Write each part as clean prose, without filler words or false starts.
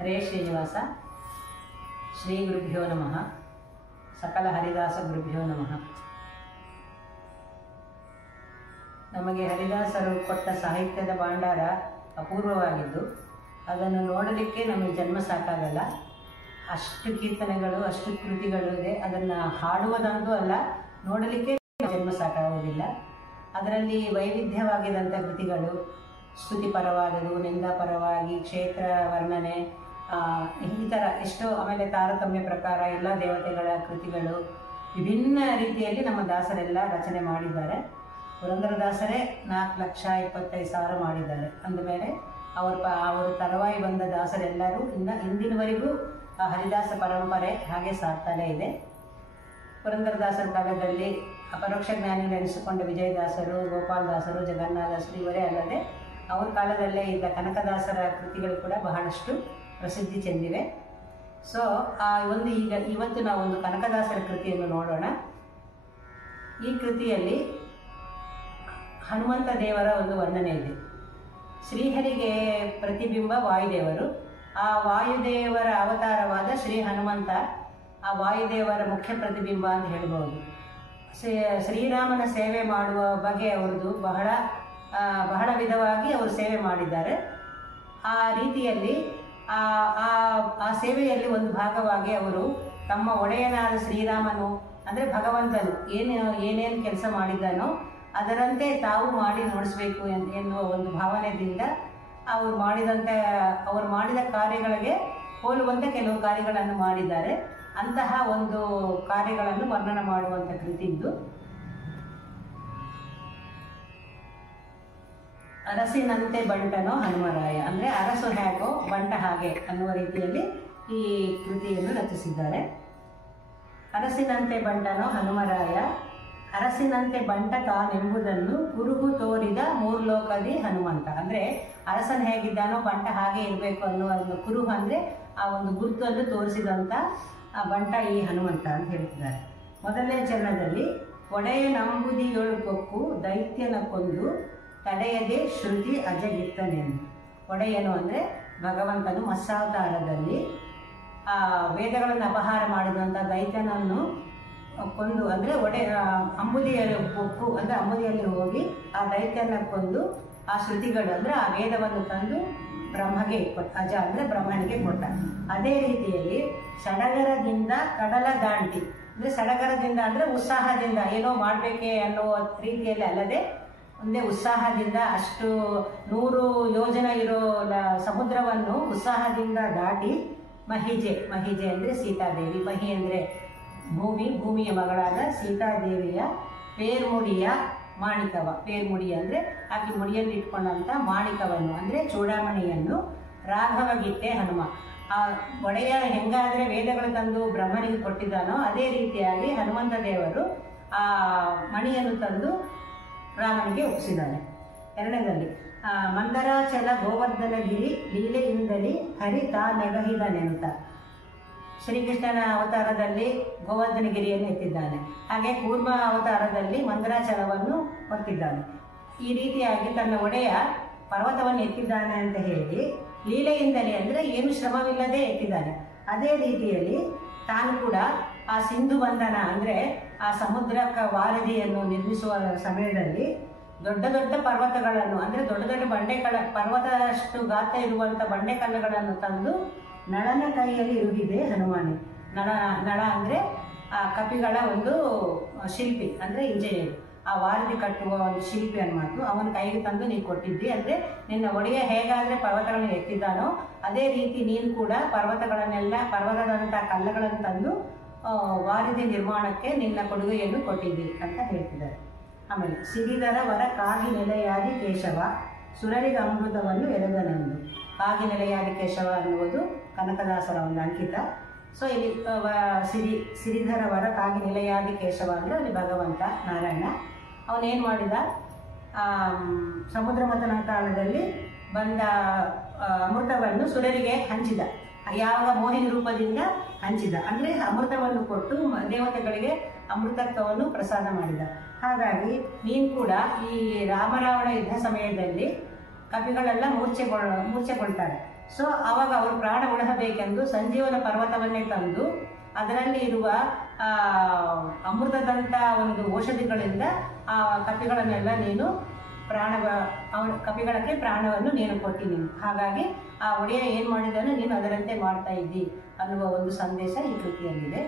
ಹರೇ ಶ್ರೀನಿವಾಸ. ಶ್ರೀ ಗುರುಭ್ಯೋ ನಮಃ. ಸಕಲ ಹರಿದಾಸ ಗುರುಭ್ಯೋ ನಮಃ. ನಮಗೆ ಹರಿದಾಸರು ಕೊಟ್ಟ ಸಾಹಿತ್ಯದ ಭಾಂಡಾರ ಅಪೂರ್ವವಾಗಿದ್ದು ಅದನ್ನು ನೋಡಲಿಕ್ಕೆ ನಮಗೆ ಜನ್ಮ ಸಾಕಾಗಲ್ಲ. ಅಷ್ಟು ಕೀರ್ತನೆಗಳು, ಅಷ್ಟು ಕೃತಿಗಳು ಇದೆ. ಅದನ್ನು ಹಾಡುವುದಂತೂ ಅಲ್ಲ, ನೋಡಲಿಕ್ಕೆ ಜನ್ಮ ಸಾಕಾಗುವುದಿಲ್ಲ. ಅದರಲ್ಲಿ ವೈವಿಧ್ಯವಾಗಿದ್ದಂಥ ಕೃತಿಗಳು, ಸ್ತುತಿಪರವಾದದು, ನಿಂದಾಪರವಾಗಿ, ಕ್ಷೇತ್ರ ವರ್ಣನೆ, ಈ ಥರ ಎಷ್ಟೋ, ಆಮೇಲೆ ತಾರತಮ್ಯ ಪ್ರಕಾರ ಎಲ್ಲ ದೇವತೆಗಳ ಕೃತಿಗಳು ವಿಭಿನ್ನ ರೀತಿಯಲ್ಲಿ ನಮ್ಮ ದಾಸರೆಲ್ಲ ರಚನೆ ಮಾಡಿದ್ದಾರೆ. ಪುರಂದರದಾಸರೇ 4,25,000 ಮಾಡಿದ್ದಾರೆ. ಅಂದಮೇಲೆ ಅವರು ತರುವಾಯಿ ಬಂದ ದಾಸರೆಲ್ಲರೂ ಇಂದಿನವರೆಗೂ ಆ ಹರಿದಾಸ ಪರಂಪರೆ ಹಾಗೆ ಸಾಗ್ತಾನೇ ಇದೆ. ಪುರಂದರದಾಸರ ಕಾಲದಲ್ಲಿ ಅಪರೋಕ್ಷ ಜ್ಞಾನಿಗಳು ಎನಿಸಿಕೊಂಡ ವಿಜಯದಾಸರು, ಗೋಪಾಲದಾಸರು, ಜಗನ್ನಾಥದಾಸರು ಇವರೇ ಅಲ್ಲದೆ ಅವ್ರ ಕಾಲದಲ್ಲೇ ಇದ್ದ ಕನಕದಾಸರ ಕೃತಿಗಳು ಕೂಡ ಬಹಳಷ್ಟು ಪ್ರಸಿದ್ಧಿ ಚೆಂದಿವೆ. ಸೊ ಇವತ್ತು ನಾವು ಒಂದು ಕನಕದಾಸರ ಕೃತಿಯನ್ನು ನೋಡೋಣ. ಈ ಕೃತಿಯಲ್ಲಿ ಹನುಮಂತ ದೇವರ ಒಂದು ವರ್ಣನೆ ಇದೆ. ಶ್ರೀಹರಿಗೆ ಪ್ರತಿಬಿಂಬ ವಾಯುದೇವರು. ಆ ವಾಯುದೇವರ ಅವತಾರವಾದ ಶ್ರೀ ಹನುಮಂತ ಆ ವಾಯುದೇವರ ಮುಖ್ಯ ಪ್ರತಿಬಿಂಬ ಅಂತ ಹೇಳ್ಬೋದು. ಶ್ರೀರಾಮನ ಸೇವೆ ಮಾಡುವ ಬಗೆ ಅವ್ರದ್ದು ಬಹಳ ವಿಧವಾಗಿ ಅವರು ಸೇವೆ ಮಾಡಿದ್ದಾರೆ. ಆ ರೀತಿಯಲ್ಲಿ ಆ ಸೇವೆಯಲ್ಲಿ ಒಂದು ಭಾಗವಾಗಿ ಅವರು ತಮ್ಮ ಒಡೆಯನಾದ ಶ್ರೀರಾಮನು ಅಂದರೆ ಭಗವಂತನು ಏನೇನು ಕೆಲಸ ಮಾಡಿದ್ದಾನೋ ಅದರಂತೆ ತಾವು ಮಾಡಿ ನೋಡಿಸ್ಬೇಕು ಎನ್ನುವ ಒಂದು ಭಾವನೆಯಿಂದ ಅವರು ಮಾಡಿದ ಕಾರ್ಯಗಳಿಗೆ ಹೋಲುವಂತೆ ಕೆಲವು ಕಾರ್ಯಗಳನ್ನು ಮಾಡಿದ್ದಾರೆ. ಅಂತಹ ಒಂದು ಕಾರ್ಯಗಳನ್ನು ವರ್ಣನೆ ಮಾಡುವಂಥ ಕೃತಿ ಇದು. ಅರಸಿನಂತೆ ಬಂಟನೋ ಹನುಮರಾಯ, ಅಂದರೆ ಅರಸು ಹೇಗೋ ಬಂಟ ಹಾಗೆ ಅನ್ನುವ ರೀತಿಯಲ್ಲಿ ಈ ಕೃತಿಯನ್ನು ರಚಿಸಿದ್ದಾರೆ. ಅರಸಿನಂತೆ ಬಂಟನೋ ಹನುಮರಾಯ, ಅರಸಿನಂತೆ ಬಂಟ ತಾನೆಂಬುದನ್ನು ಕುರುಹು ತೋರಿದ ಮೂರ್ಲೋಕದಿ ಹನುಮಂತ. ಅಂದರೆ ಅರಸನ್ ಹೇಗಿದ್ದಾನೋ ಬಂಟ ಹಾಗೆ ಇರಬೇಕು ಅನ್ನುವ ಒಂದು ಕುರುಹು, ಅಂದರೆ ಆ ಒಂದು ಗುರುತನ್ನು ತೋರಿಸಿದಂಥ ಆ ಬಂಟ ಈ ಹನುಮಂತ ಅಂತ ಹೇಳ್ತಿದ್ದಾರೆ. ಮೊದಲನೇ ಚರಣದಲ್ಲಿ ಒಡೆಯನಂಬುದಿಯೊಳು ಕೊಕ್ಕು ದೈತ್ಯನ ಕೊಂದು ತಡೆಯದೆ ಶ್ರುತಿ ಅಜಗಿತ್ತನೆಂದು. ಒಡೆಯನು ಅಂದರೆ ಭಗವಂತನು ಮತ್ಸ್ಯಾವತಾರದಲ್ಲಿ ಆ ವೇದಗಳನ್ನು ಅಪಹಾರ ಮಾಡಿದಂಥ ದೈತ್ಯನನ್ನು ಕೊಂದು, ಅಂದರೆ ಅಂಬುದಿಯಲ್ಲಿ ಕೊಕ್ಕು ಅಂದರೆ ಅಂಬುದಿಯಲ್ಲಿ ಹೋಗಿ ಆ ದೈತ್ಯನ ಕೊಂದು ಆ ಶ್ರುತಿಗಳು ಅಂದರೆ ಆ ವೇದವನ್ನು ತಂದು ಬ್ರಹ್ಮಗೆ ಕೊಟ್ಟ. ಅಜ ಅಂದರೆ ಬ್ರಹ್ಮನಿಗೆ ಕೊಟ್ಟ. ಅದೇ ರೀತಿಯಲ್ಲಿ ಸಡಗರದಿಂದ ಕಡಲ ದಾಂಟಿ, ಅಂದರೆ ಸಡಗರದಿಂದ ಅಂದರೆ ಉತ್ಸಾಹದಿಂದ ಏನೋ ಮಾಡಬೇಕೆ ಅನ್ನೋ ರೀತಿಯಲ್ಲಿ ಅಲ್ಲದೆ ಒಂದೇ ಉತ್ಸಾಹದಿಂದ ಅಷ್ಟು 100 ಯೋಜನೆ ಇರೋ ಸಮುದ್ರವನ್ನು ಉತ್ಸಾಹದಿಂದ ದಾಟಿ ಮಹಿಜೆ ಅಂದರೆ ಸೀತಾದೇವಿ, ಮಹಿ ಅಂದರೆ ಭೂಮಿಯ ಮಗಳಾದ ಸೀತಾದೇವಿಯ ಪೇರ್ಮುಡಿಯ ಮಾಣಿಕವ, ಪೇರ್ಮುಡಿ ಅಂದರೆ ಆಕೆ ಮುಡಿಯಲ್ಲಿ ಇಟ್ಕೊಂಡಂಥ ಮಾಣಿಕವನ್ನು ಅಂದರೆ ಚೂಡಾಮಣಿಯನ್ನು ರಾಘವಗಿತ್ತೆ ಹನುಮ. ಆ ಒಡೆಯ ಹೆಂಗಾದರೆ ವೇದಗಳು ತಂದು ಬ್ರಹ್ಮನಿಗೆ ಕೊಟ್ಟಿದ್ದಾನೋ ಅದೇ ರೀತಿಯಾಗಿ ಹನುಮಂತ ದೇವರು ಆ ಮಣಿಯನ್ನು ತಂದು ರಾಮನಿಗೆ ಒಪ್ಪಿಸಿದ್ದಾನೆ. ಎರಡನೇದಲ್ಲಿ ಮಂದರಾಚಲ ಗೋವರ್ಧನಗಿರಿ ಲೀಲೆಯಿಂದಲೇ ಹರಿ ತಾ ನೆಗಹಿದನೆಂತ. ಶ್ರೀಕೃಷ್ಣನ ಅವತಾರದಲ್ಲಿ ಗೋವರ್ಧನಗಿರಿಯನ್ನು ಎತ್ತಿದ್ದಾನೆ, ಹಾಗೆ ಕೂರ್ಮ ಅವತಾರದಲ್ಲಿ ಮಂದರಾಚಲವನ್ನು ಹೊತ್ತಿದ್ದಾನೆ. ಈ ರೀತಿಯಾಗಿ ತನ್ನ ಒಡೆಯ ಪರ್ವತವನ್ನು ಎತ್ತಿದ್ದಾನೆ ಅಂತ ಹೇಳಿ ಲೀಲೆಯಿಂದಲೇ ಅಂದರೆ ಏನು ಶ್ರಮವಿಲ್ಲದೆ ಎತ್ತಿದ್ದಾನೆ. ಅದೇ ರೀತಿಯಲ್ಲಿ ತಾನು ಕೂಡ ಆ ಸಿಂಧು ಬಂಧನ ಅಂದರೆ ಆ ಸಮುದ್ರಕ್ಕೆ ವಾರಧಿಯನ್ನು ನಿರ್ಮಿಸುವ ಸಮಯದಲ್ಲಿ ದೊಡ್ಡ ದೊಡ್ಡ ಪರ್ವತಗಳನ್ನು ಅಂದರೆ ದೊಡ್ಡ ದೊಡ್ಡ ಪರ್ವತದಷ್ಟು ಗಾತ್ರ ಇರುವಂಥ ಬಂಡೆಕಲ್ಲುಗಳನ್ನು ತಂದು ನಳನ ಕೈಯಲ್ಲಿ ಇರುಗಿದೆ ಹನುಮಾನಿ. ನಳ ಅಂದರೆ ಆ ಕಪಿಗಳ ಒಂದು ಶಿಲ್ಪಿ ಅಂದರೆ ಇಂಜಿನಿಯರ್, ಆ ವಾರಧಿ ಕಟ್ಟುವ ಒಂದು ಶಿಲ್ಪಿ ಅನ್ಮಾತು ಅವನ ಕೈಗೆ ತಂದು ನೀನು ಕೊಟ್ಟಿದ್ದಿ. ಅಂದರೆ ನಿನ್ನ ಒಡೆಯ ಹೇಗಾದರೆ ಪರ್ವತಗಳನ್ನು ಎತ್ತಿದ್ದಾನೋ ಅದೇ ರೀತಿ ನೀನು ಕೂಡ ಪರ್ವತದಂಥ ಕಲ್ಲುಗಳನ್ನು ತಂದು ವಾರಧಿ ನಿರ್ಮಾಣಕ್ಕೆ ನಿನ್ನ ಕೊಡುಗೆಯನ್ನು ಕೊಟ್ಟಿದ್ದಿ ಅಂತ ಹೇಳ್ತಿದ್ದಾರೆ. ಆಮೇಲೆ ಸಿರಿದರ ವರ ಕಾಗಿ ನೆಲೆಯಾದಿ ಕೇಶವ ಸುರರಿಗೆ ಅಮೃತವನ್ನು ಎರೆದನೆಂದು. ಕಾಗಿ ನೆಲೆಯಾದಿ ಕೇಶವ ಅನ್ನುವುದು ಕನಕದಾಸರ ಒಂದು ಅಂಕಿತ. ಸೊ ಇಲ್ಲಿ ಸಿರಿಧರ ವರ ಕಾಗಿ ನೆಲೆಯಾದಿ ಕೇಶವ ಅಂದರೆ ಅಲ್ಲಿ ಭಗವಂತ ನಾರಾಯಣ ಅವನೇನು ಮಾಡಿದ, ಸಮುದ್ರ ಮಥನ ಕಾಲದಲ್ಲಿ ಬಂದ ಅಮೃತವನ್ನು ಸುರರಿಗೆ ಹಂಚಿದ. ಯಾವಾಗ ಮೋಹಿನಿ ರೂಪದಿಂದ ಹಂಚಿದ ಅಂದರೆ ಅಮೃತವನ್ನು ಕೊಟ್ಟು ದೇವತೆಗಳಿಗೆ ಅಮೃತತ್ವವನ್ನು ಪ್ರಸಾದ ಮಾಡಿದ. ಹಾಗಾಗಿ ನೀನು ಕೂಡ ಈ ರಾಮರಾವಣ ಯುದ್ಧ ಸಮಯದಲ್ಲಿ ಕಪಿಗಳೆಲ್ಲ ಮೂರ್ಛೆಗೊಳ್ತಾರೆ. ಸೊ ಆವಾಗ ಅವರು ಪ್ರಾಣ ಉಳಿಸಬೇಕೆಂದು ಸಂಜೀವನ ಪರ್ವತವನ್ನೇ ತಂದು ಅದರಲ್ಲಿ ಇರುವ ಅಮೃತದಂಥ ಒಂದು ಔಷಧಿಗಳಿಂದ ಆ ಕಪಿಗಳನ್ನೆಲ್ಲ ನೀನು ಕಪಿಗಳಿಗೆ ಪ್ರಾಣವನ್ನು ನೀನು ಕೊಟ್ಟಿ ನೀನು. ಹಾಗಾಗಿ ಆ ಒಡೆಯ ಏನು ಮಾಡಿದನು ನೀನು ಅದರಂತೆ ಮಾಡ್ತಾ ಇದ್ದಿ ಅನ್ನುವ ಒಂದು ಸಂದೇಶ ಈ ಕೃತಿಯಲ್ಲಿದೆ.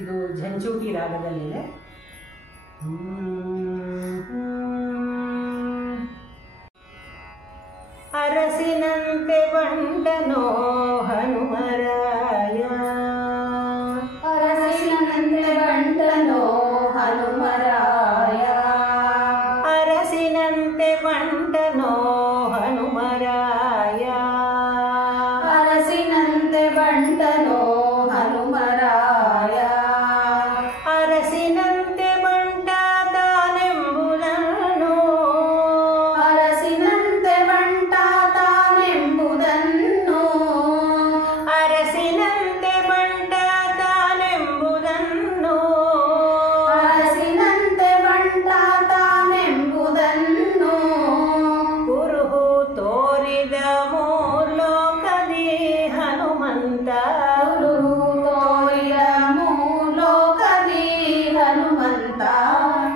ಇದು ಝಂಚೂಟಿ ರಾಗದಲ್ಲಿದೆ. ಅರಸಿನಂತೆ ಬಂಟನೋ ಹನುಮರಾಯ, ಅರಸಿನಂತೆ ಬಂಟನೋ ಹನುಮರಾಯ, ಅರಸಿನಂತೆ ಬಂಟನೋ ಹನುಮರಾಯ, ಅರಸಿನಂತೆ ಬಂಟನೋ ಹನುಮರಾಯ, ಅರಸಿನಂತೆ ಬಂಟ ತಾನೆಂಬುದನ್ನು, ಅರಸಿನಂತೆ ಬಂಟ ತಾನೆಂಬುದನ್ನು, ಅರಸಿನಂತೆ ಬಂಟ ತಾನೆಂಬುದನ್ನು, ಅರಸಿನಂತೆ ಬಂಟ ತಾನೆಂಬುದನ್ನು, ಕುರುಹು ತೋರಿದ ಮೂಲೋಕದಿ ಹನುಮಂತ, ಗುರು ತೋರಿದ ಮೂಲೋಕದಿ ಹನುಮಂತ,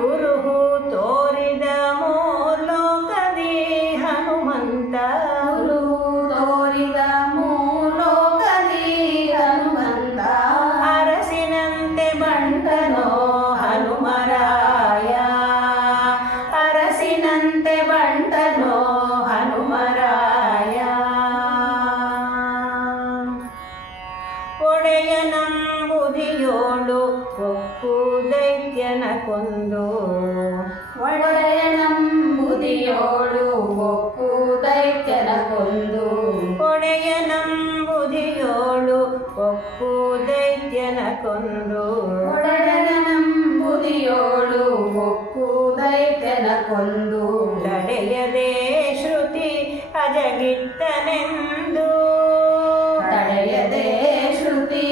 ಕುರುಹು ತೋರಿದ ಮೂಲೋಕದಿ ಹನುಮಂತ, ಗುರು ತೋರಿದ ಮೂಲೋಕದಿ ಹನುಮಂತ, ಅರಸಿನಂತೆ ಬಂಟನೋ ಹನುಮರಾಯ, ಅರಸಿನಂತೆ ಬಂಟನೋ ಹನುಮರಾಯ, ಒಡೆಯನಂಬುದಿಯೋಳು ಒಕ್ಕು ದೈತ್ಯನ ಕೊಂದು, ಒಡೆಯನಂಬುದಿಯೋಳು ಒಕ್ಕು ದೈತ್ಯನ ಕೊಂದು, ಒಡೆಯನಂಬುದಿಯೋಳು ಒಕ್ಕು ದೈತ್ಯನ ಕೊಂದು, ಒಡೆಯನಂಬುದಿಯೋಳು ಒಕ್ಕು ದೈತ್ಯನ ಕೊಂದು, ತಡೆಯದೆ ಶ್ರುತಿ ಅಜಗಿತ್ತನೆಂದು, ತಡೆಯದೆ ಶ್ರುತಿ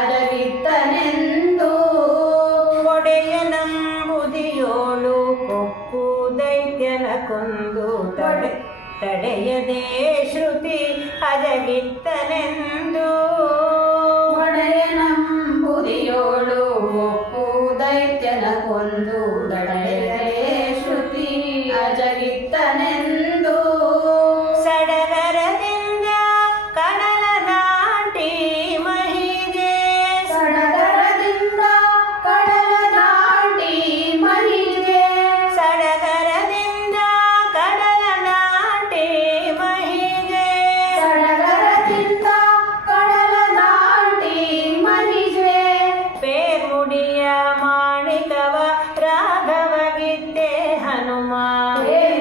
ಅಜಗಿತ್ತನೆಂದು, ಒಡೆಯನಂಬುದಿಯೋಳು ಒಕ್ಕು ದೈತ್ಯನ ಕೊಂದು, ತಡೆಯದೆ ಶ್ರುತಿ ಅಜಗಿತ್ತನೆಂದು, ಒಡೆಯನಂಬುದಿಯೋಳು ಒಕ್ಕು ದೈತ್ಯನ ಕೊಂದು, ತಡೆಯದೆ ಶ್ರುತಿ ಅಜಗಿತ್ತನೆಂದು, ಸಡಗರದಿಂದ ಕಡಲ ದಾಟಿ ಮಹಿಗೆ, ಸಡಗರದಿಂದ ಕಡಲ ದಾಟಿ ಮಹಿಗೆ, ಸಡಗರದಿಂದ ಕಡಲ ದಾಟಿ ಮಹಿಗೆ, ಸಡಗರದಿಂದ ಕಡಲ ದಾಟಿ ಮಹಿಗೆ, ಪೇರ್ಮುಡಿಯ ಮಾಣಿಕವ ರಾಘವಗಿದ್ದೆ ಹನುಮ,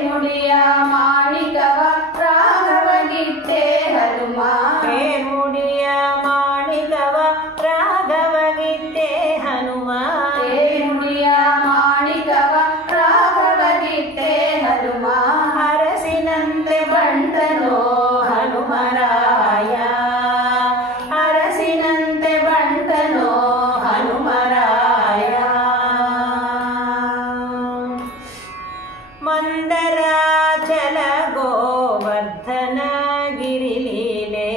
ನುಡಿಯ ಮಾಣಿಕವ ರಾಘವಗಿದ್ದೆ ಹನುಮ, ಪೇರ್ಮುಡಿಯ ಮಾಣಿಕವ ರಾಘವಗಿದ್ದೆ ಹನುಮ, ನುಡಿಯ ಮಾಣಿಕವ ರಾಘವಗಿದ್ದೆ ಹನುಮ, ಅರಸಿನಂತೆ ಬಂಟನೋ ಹನುಮರಾಯ, ಅರಸಿನಂತೆ ಬಂಟನೋ ಹನುಮರಾಯ, ಮಂದರಾಚಲ ಗೋವರ್ಧನ ಗಿರಿಲೀಲೆ,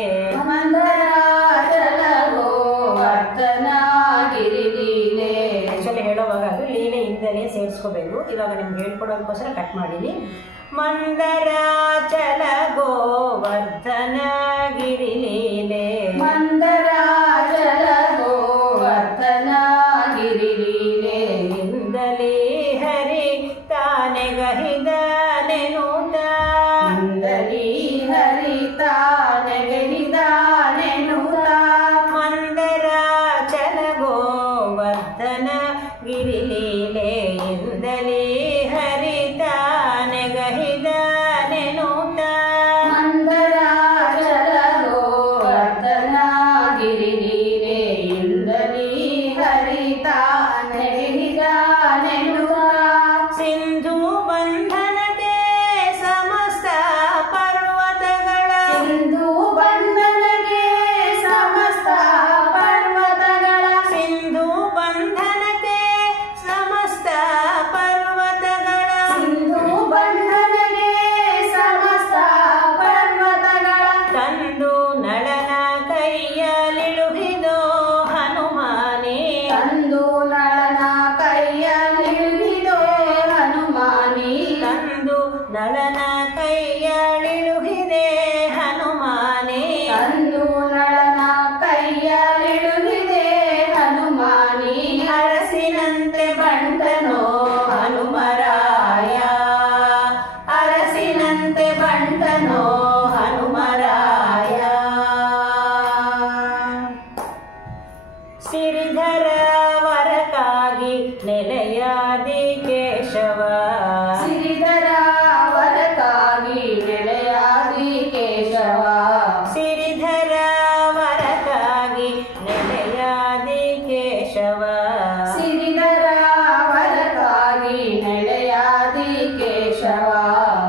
ಮಂದರಾಚಲ ಗೋವರ್ಧನ ಗಿರಿಲೀಲೆ, ಆ್ಯಕ್ಚುಲಿ ಹೇಳೋವಾಗ ಅದು ಲೀಲೆ ಇದ್ದಲೇ ಸೇರಿಸ್ಕೋಬೇಕು. ಇವಾಗ ನಿಮ್ಗೆ ಹೇಳ್ಕೊಡೋದಕ್ಕೋಸ್ಕರ ಕಟ್ ಮಾಡೀನಿ. ಮಂದರಾಚಲ ಗೋವರ್ಧನ ಗಿರಿಲೀಲೆ, ಮಂದರಾಚಲ ಗೋವರ್ಧನ ಗಿರಿಲೀಲೆ, ಇಂದಲೇ ಹರಿ ತಾನೆ ಗಹಿದನೆನುತ, ಇಂದಲೀ ಹರಿತಾನೆಗೆಹಿದಾನೆನುತ, ಮಂದರಾಚಲ ಗೋವರ್ಧನ ಗಿರಿಲೀಲೆ, ಇಂದಲೇ ಹರಿ ತಾನೆ ಗಹಿದನೆನುತ, ಮಂದರಾಚಲ ಗೋವರ್ಧನ ನಳನ ಕೈಯಳಿಡುಗಿದೆ ಹನುಮಾನೇ ತಂದು ನಳನ ಕೈಯಲಿಡುಗಿದೆ ಹನುಮಾನಿ ಅರಸಿನಂತೆ ಬಂಟನೋ ಹನುಮರಾಯ ಅರಸಿನಂತೆ ಬಂಟನೋ ಹನುಮರಾಯ ಸಿರಿಧರ ವರಕ್ಕಾಗಿ ನೆಲೆಯಾದಿ ಕೇಶವ ಸಿರಿಧರ ವರಕ್ಕಾಗಿ ನೆಲೆಯಾದಿ ಕೇಶವ ಸಿರಿಧರ ವರಕ್ಕಾಗಿ ನೆಲೆಯಾದಿ ಕೇಶವ ಸಿರಿಧರ ವರಕ್ಕಾಗಿ ನೆಲೆಯಾದಿ ಕೇಶವ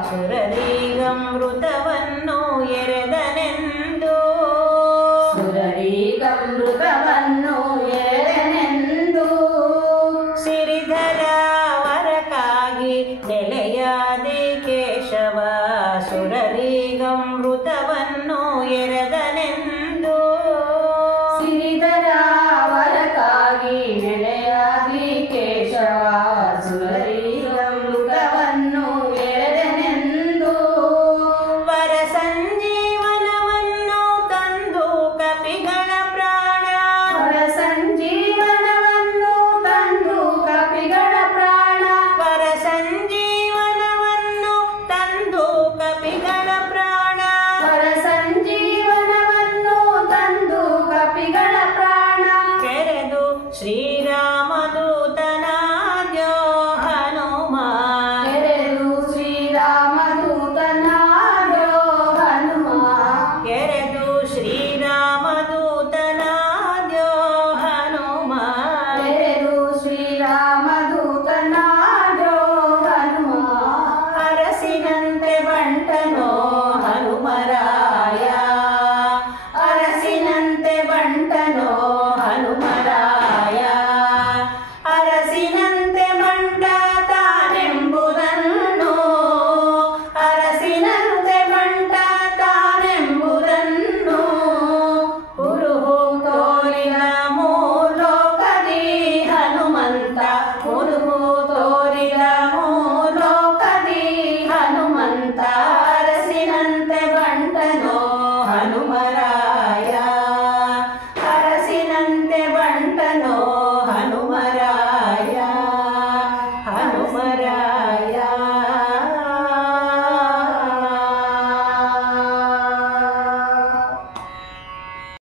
ಸುರರಿಗಮೃತವನ್ನು ಎರೆದನೆಂದು ಸುರರಿಗಮೃತವನ್ನು ಎರೆದನೆಂದು ಸಿರಿಧರ ವರಕ್ಕಾಗಿ ನೆಲೆಯಾದಿ ಕೇಶವ